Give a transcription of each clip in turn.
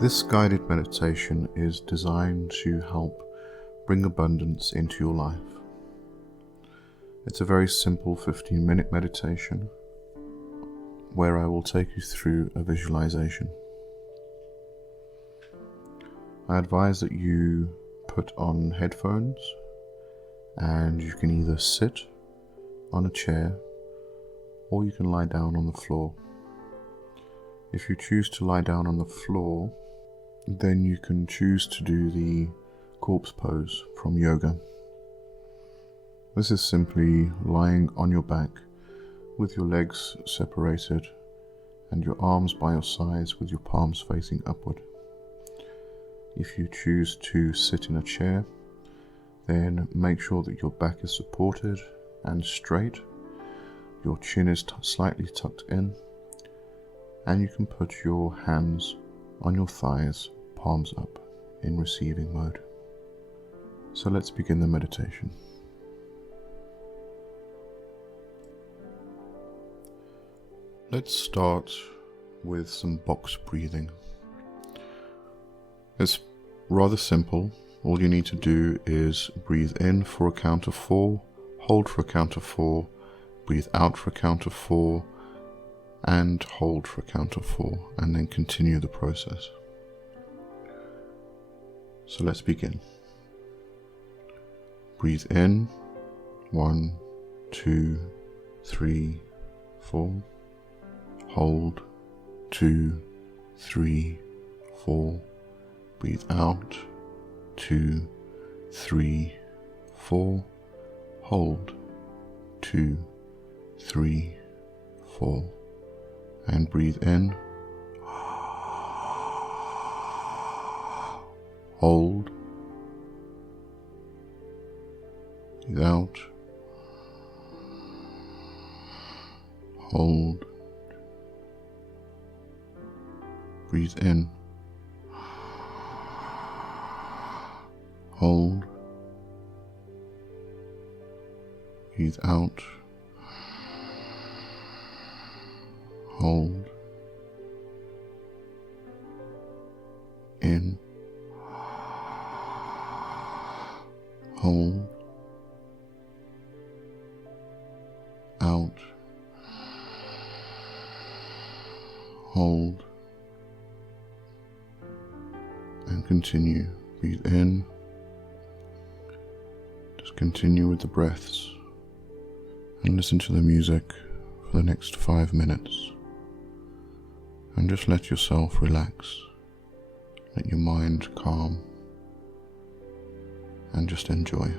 This guided meditation is designed to help bring abundance into your life. It's a very simple 15-minute meditation where I will take you through a visualization. I advise that you put on headphones and you can either sit on a chair or you can lie down on the floor. If you choose to lie down on the floor, then you can choose to do the corpse pose from yoga. This is simply lying on your back with your legs separated and your arms by your sides with your palms facing upward. If you choose to sit in a chair, then make sure that your back is supported and straight, your chin is slightly tucked in, and you can put your hands on your thighs, palms up, in receiving mode. So let's begin the meditation. Let's start with some box breathing. It's rather simple. All you need to do is breathe in for a count of 4, hold for a count of 4, breathe out for a count of 4, and hold for a count of 4, and then continue the process. So let's begin. Breathe in, 1, 2, 3, 4. Hold, 2, 3, 4. Breathe out, 2, 3, 4. Hold, 2, 3, 4. And breathe in. Hold. Breathe out. Hold. Breathe in. Hold. Breathe out. Hold. In. Hold. Out. Hold. And continue. Breathe in. Just continue with the breaths and listen to the music for the next 5 minutes. And just let yourself relax. Let your mind calm. And just enjoy.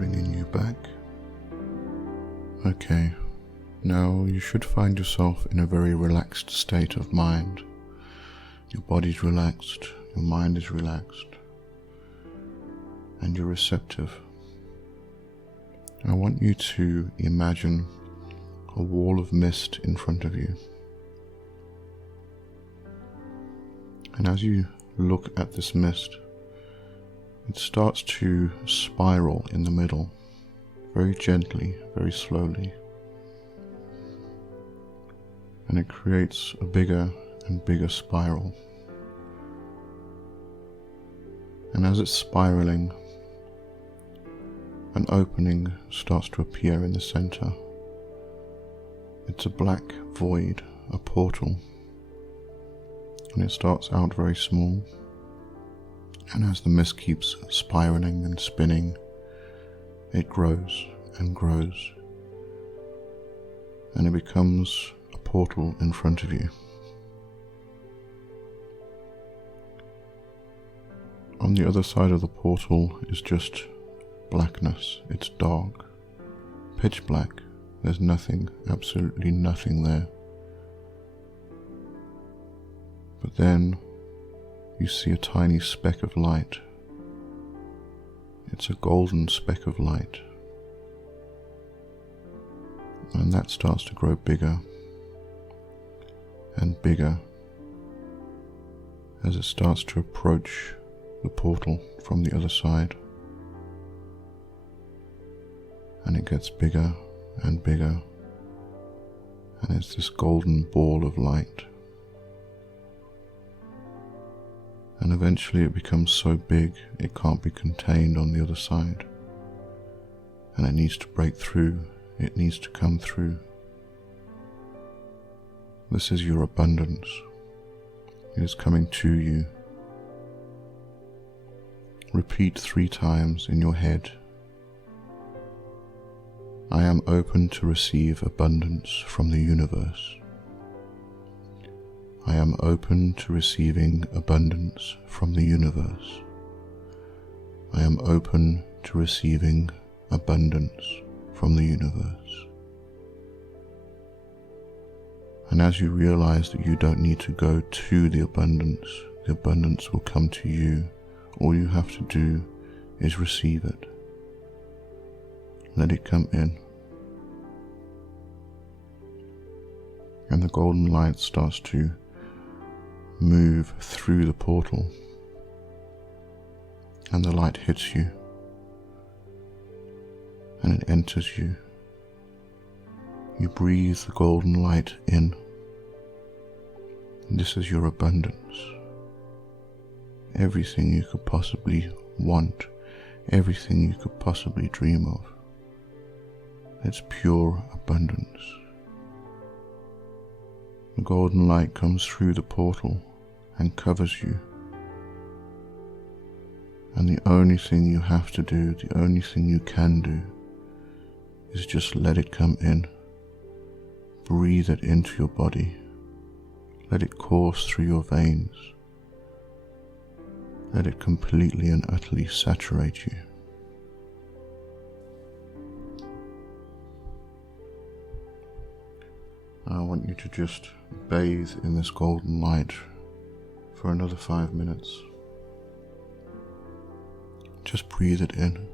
bringing you back. Okay, now you should find yourself in a very relaxed state of mind. Your body's relaxed, your mind is relaxed, and you're receptive. I want you to imagine a wall of mist in front of you. And as you look at this mist, it starts to spiral in the middle, very gently, very slowly. And it creates a bigger and bigger spiral. And as it's spiraling, an opening starts to appear in the center. It's a black void, a portal. And it starts out very small. And as the mist keeps spiraling and spinning, it grows and grows. And it becomes a portal in front of you. On the other side of the portal is just blackness. It's dark, pitch black. There's nothing, absolutely nothing there. But then you see a tiny speck of light. It's a golden speck of light. And that starts to grow bigger and bigger as it starts to approach the portal from the other side. And it gets bigger and bigger, and it's this golden ball of light. And eventually it becomes so big it can't be contained on the other side, and it needs to break through, it needs to come through. This is your abundance. It is coming to you. Repeat 3 times in your head. I am open to receive abundance from the universe. I am open to receiving abundance from the universe. I am open to receiving abundance from the universe. And as you realize that you don't need to go to the abundance will come to you. All you have to do is receive it. Let it come in. And the golden light starts to move through the portal. And the light hits you. And it enters you. You breathe the golden light in. And this is your abundance. Everything you could possibly want, everything you could possibly dream of. It's pure abundance. The golden light comes through the portal and covers you. And the only thing you have to do, the only thing you can do, is just let it come in. Breathe it into your body. Let it course through your veins. Let it completely and utterly saturate you. I want you to just bathe in this golden light for another 5 minutes. Just breathe it in.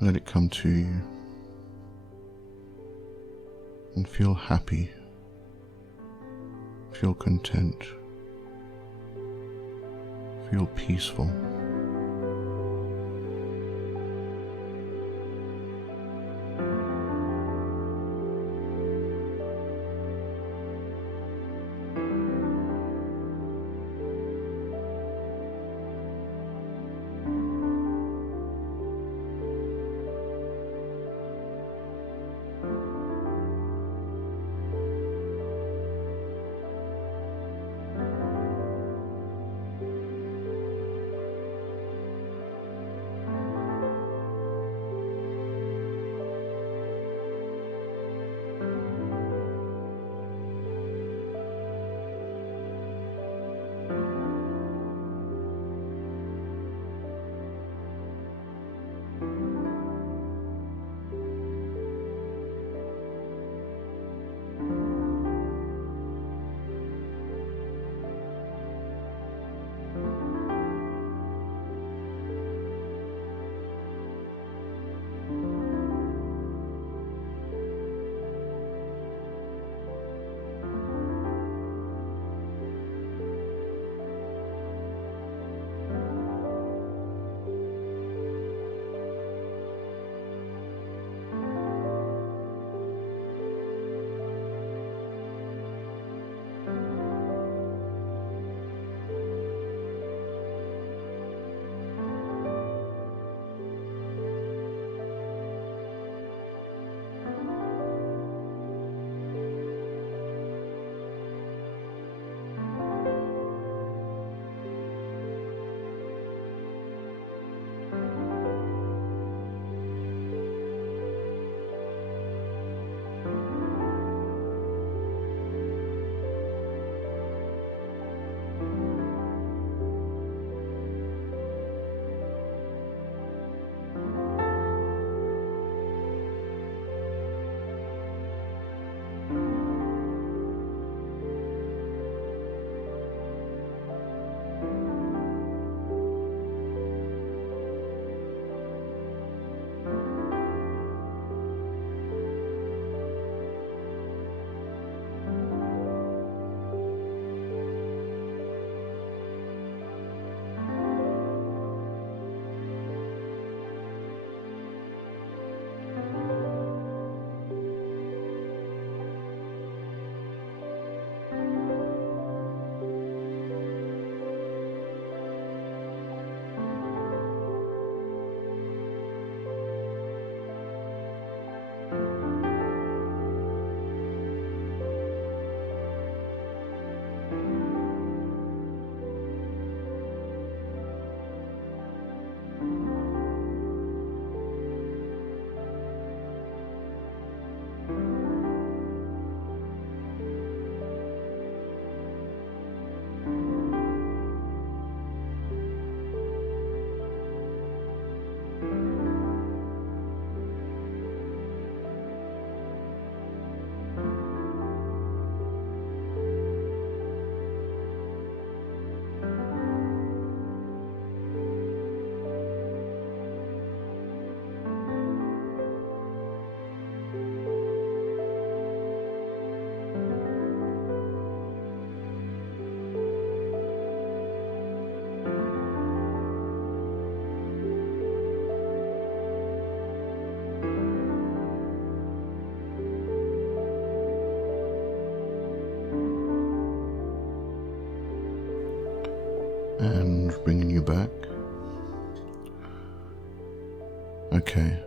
Let it come to you. And feel happy. Feel content. Feel peaceful. and bringing you back. Okay,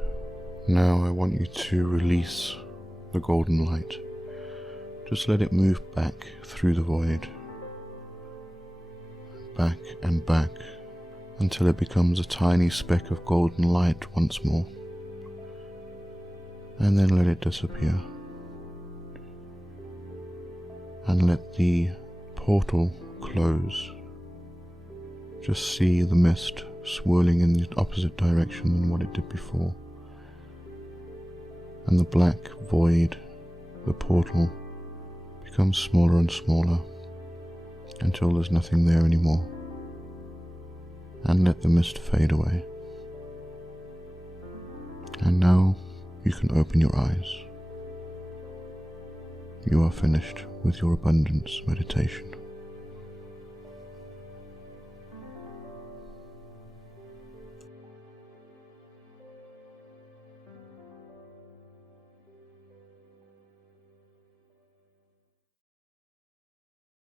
now I want you to release the golden light. Just let it move back through the void, back and back, until it becomes a tiny speck of golden light once more, and then let it disappear. And let the portal close. Just see the mist swirling in the opposite direction than what it did before. And the black void, the portal, becomes smaller and smaller until there's nothing there anymore. And let the mist fade away. And now you can open your eyes. You are finished with your abundance meditation.